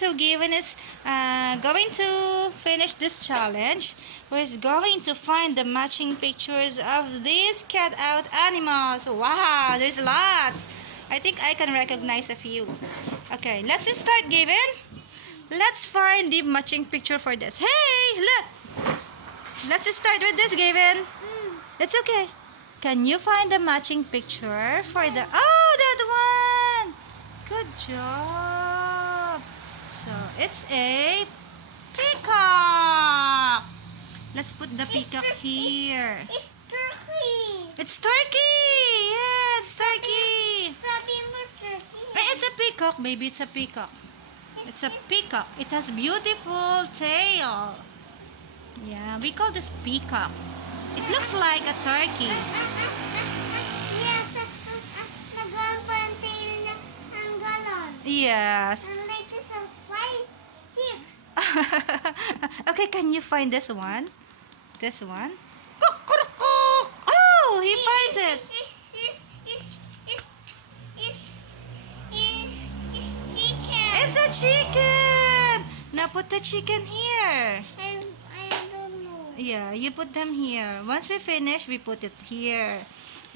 so Gavin is going to finish this challenge. We're going to find the matching pictures of these cat out animals. Wow, there's lots. I think I can recognize a few. Okay, let's start, Gavin. Let's find the matching picture for this. Hey, look. Let's start with this, Gavin. It's okay. Can you find the matching picture for the... Oh, that one. Good job. So, it's a peacock. Let's put the peacock here. It's turkey. It's turkey. Yeah, it's turkey. Hey, it's a peacock, baby. It's a peacock. It's a peacock. It has beautiful tail. Yeah, we call this peacock. It looks like a turkey. Yes, nagalon pa ang tail niya ng galon. Yes. And like this, 5, 6. Okay, can you find this one? This one? Cook. Oh, he finds it. It's chicken. It's a chicken. Now put the chicken here. I don't know. Yeah, you put them here. Once we finish, we put it here.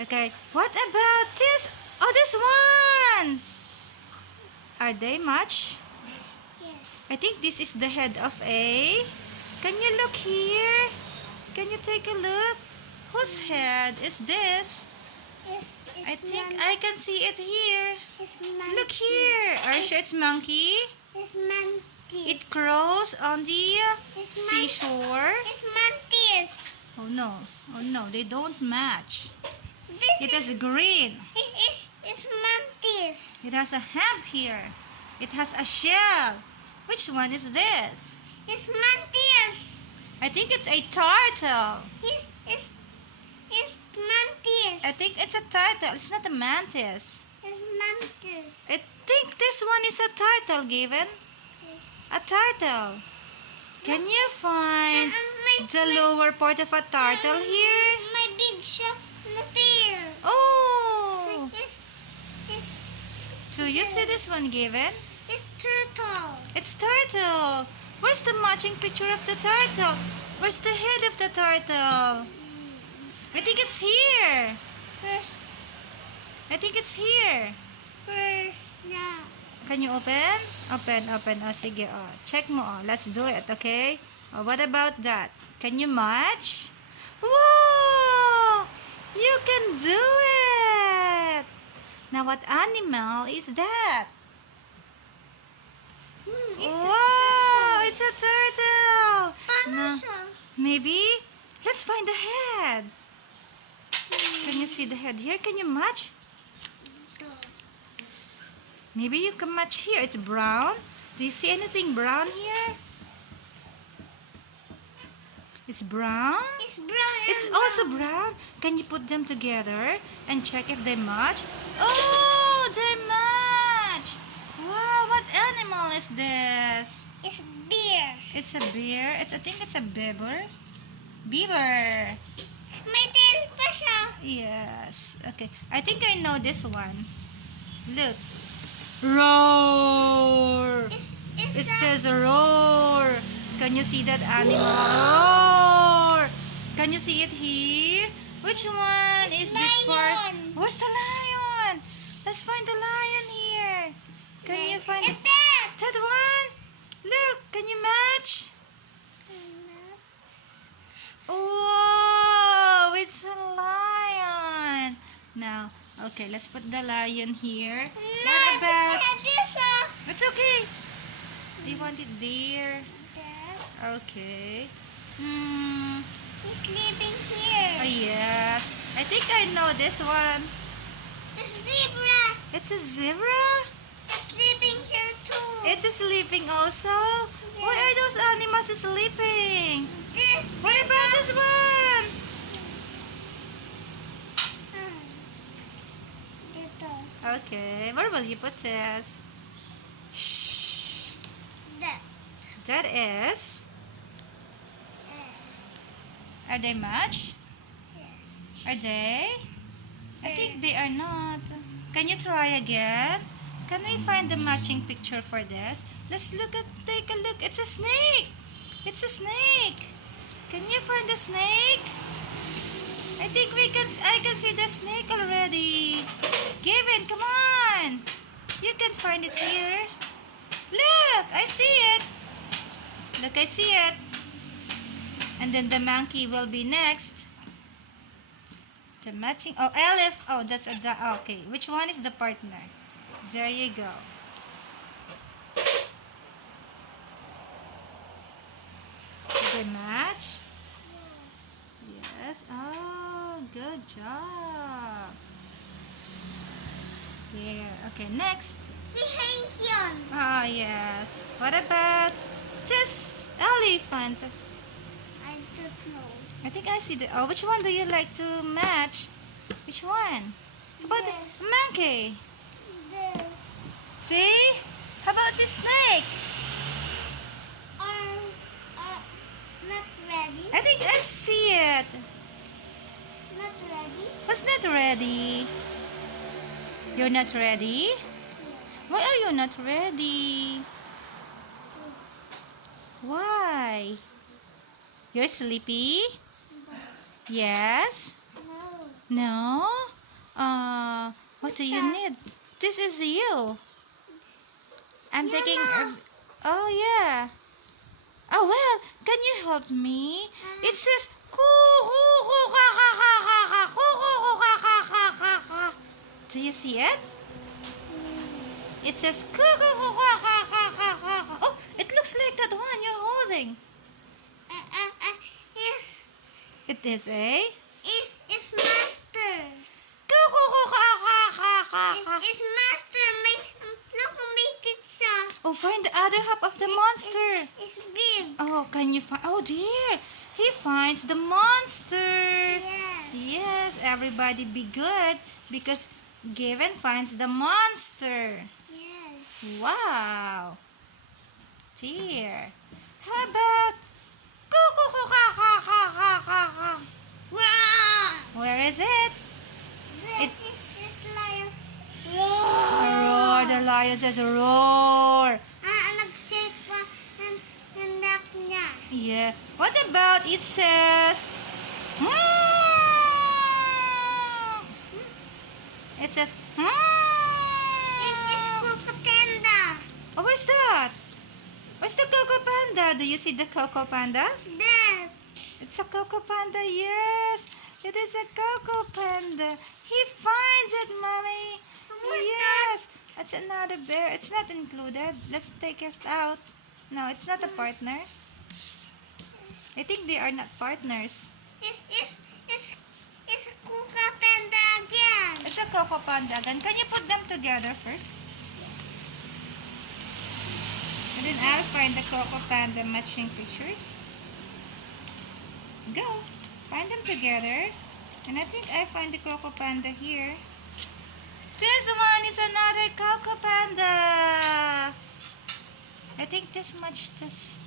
Okay. What about this? Oh, this one. Are they match? Yes. I think this is the head of a... Can you look here? Can you take a look? Whose head is this? It's I think I can see it here. It's monkey. Look here. Are you sure it's monkey? It's monkey. It crawls on the It's seashore. It's mantis. Oh no, they don't match. This It is green. It's mantis. It has a hemp here. It has a shell. Which one is this? It's mantis. I think it's a turtle. It's mantis. I think it's a turtle. It's not a mantis. It's mantis. I think this one is a turtle, Gavin. A turtle. Can you find the lower part of a turtle here? My big shell in the tail. Oh! It's Do you see this one, Gavin? It's turtle. It's turtle. Where's the matching picture of the turtle? Where's the head of the turtle? I think it's here. I think it's here. Yeah. Can you open? Open. Oh, sige. Oh, check mo. Oh. Let's do it, okay? Oh, what about that? Can you match? Whoa! You can do it! Now, what animal is that? Wow! It's a turtle! Paano No. siya? Maybe? Let's find the head. Can you see the head here? Can you match? Maybe you can match here. It's brown. Do you see anything brown here? It's brown. It's brown. It's also brown. Can you put them together and check if they match? Oh, they match. Wow, what animal is this? It's bear. It's a bear. I think it's a beaver. Beaver. May tail pa siya. Yes. Okay. I think I know this one. Look. Roar. It says roar. Can you see that animal? Roar. Can you see it here? Which one is the part? lion. Where's the lion? Let's find the lion here. Can you find It's that. that one? Look. Can you match? Whoa, it's a lion. Now, okay, let's put the lion here. What about... This It's okay. Do you want it there? Okay. He's sleeping here. Oh, yes. I think I know this one. It's zebra. It's a zebra? It's sleeping here too. It's sleeping also? Why are those animals sleeping? What about this one? Okay, where will you put this? Shh. That is... Are they match? Yes. Are they? I think they are not. Can you try again? Can we find the matching picture for this? Take a look. It's a snake. It's a snake. Can you find the snake? I can see the snake already. Gavin, come on. You can find it here. Look, I see it. Look, I see it. And then the monkey will be next. The matching. Oh, elephant. Oh, that's a. Okay, which one is the partner? There you go. Did they match? Yes. Oh, good job. There. Okay, next. Si Hank Oh, yes. What about this elephant? I don't know. I think I see the. Oh, which one do you like to match? Which one? How about the monkey? This. See? How about the snake? Not ready. I think I see it. Not ready. Who's not ready? You're not ready? Why are you not ready? Why? You're sleepy? Yes? No. No? What do you need? This is you. I'm taking. Oh, yeah. Oh, well, can you help me? It says. Do you see it? It says. Oh, it looks like that one you're holding. Yes. It is a. It's master. It's master. Make it soft. Oh, find the other half of the monster. It's big. Oh, can you find? Oh, dear. He finds the monster. Yes. Yes, everybody be good because Gavin finds the monster. Yes. Wow. Dear. How about? Wow. Where is it? It's lion. A roar. The lion says roar. Nag-shake pa ng neck niya. Yeah. What about it says? It says. It's Coco Panda. Oh, where's that? Where's the Coco Panda? Do you see the Coco Panda? That. It's a Coco Panda, yes. It is a Coco Panda. He finds it, Mommy. Yes. It's another bear. It's not included. Let's take it out. No, it's not a partner. I think they are not partners. It's a Coco Panda again. It's a Coco Panda again. Can you put them together first? And then I'll find the Coco Panda matching pictures. Go. Find them together. And I think I find the Coco Panda here. This one is another Coco Panda. I think this much this.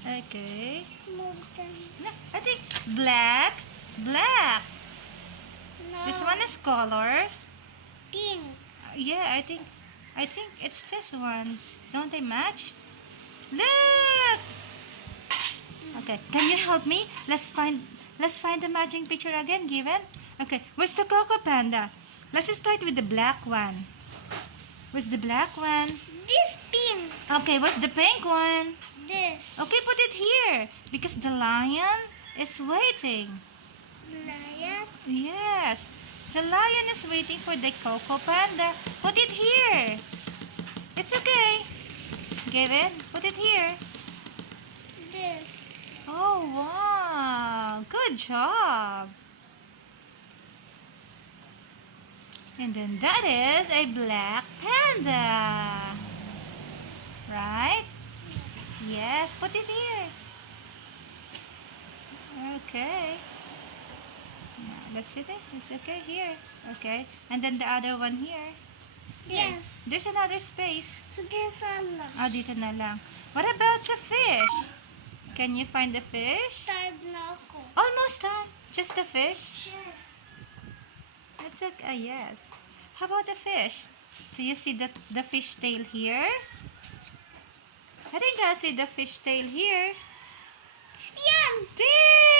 Okay. Move them. No, I think black. Black. No. This one is color. Pink. Yeah, I think it's this one. Don't they match? Look. Okay, can you help me? Let's find the matching picture again, Gavin. Okay, where's the Coco Panda? Let's start with the black one. Where's the black one? This pink. Okay, where's the pink one? This. Okay, put it here because the lion is waiting. Lion. Yes, the lion is waiting for the Coco Panda. Put it here. It's okay. Gavin, put it here. This. Oh, wow. Good job. And then that is a black panda. Right? Yes, put it here. Okay. Yeah, let's sit it. It's okay here. Okay. And then the other one here. Here. Yeah. There's another space. This one. Oh, dito na lang. What about the fish? Can you find the fish? Tired na ako. Almost done. Just the fish? Sure. It's okay. Yes. How about the fish? Do you see the fish tail here? I think I see the fish tail here. Yan! Dang!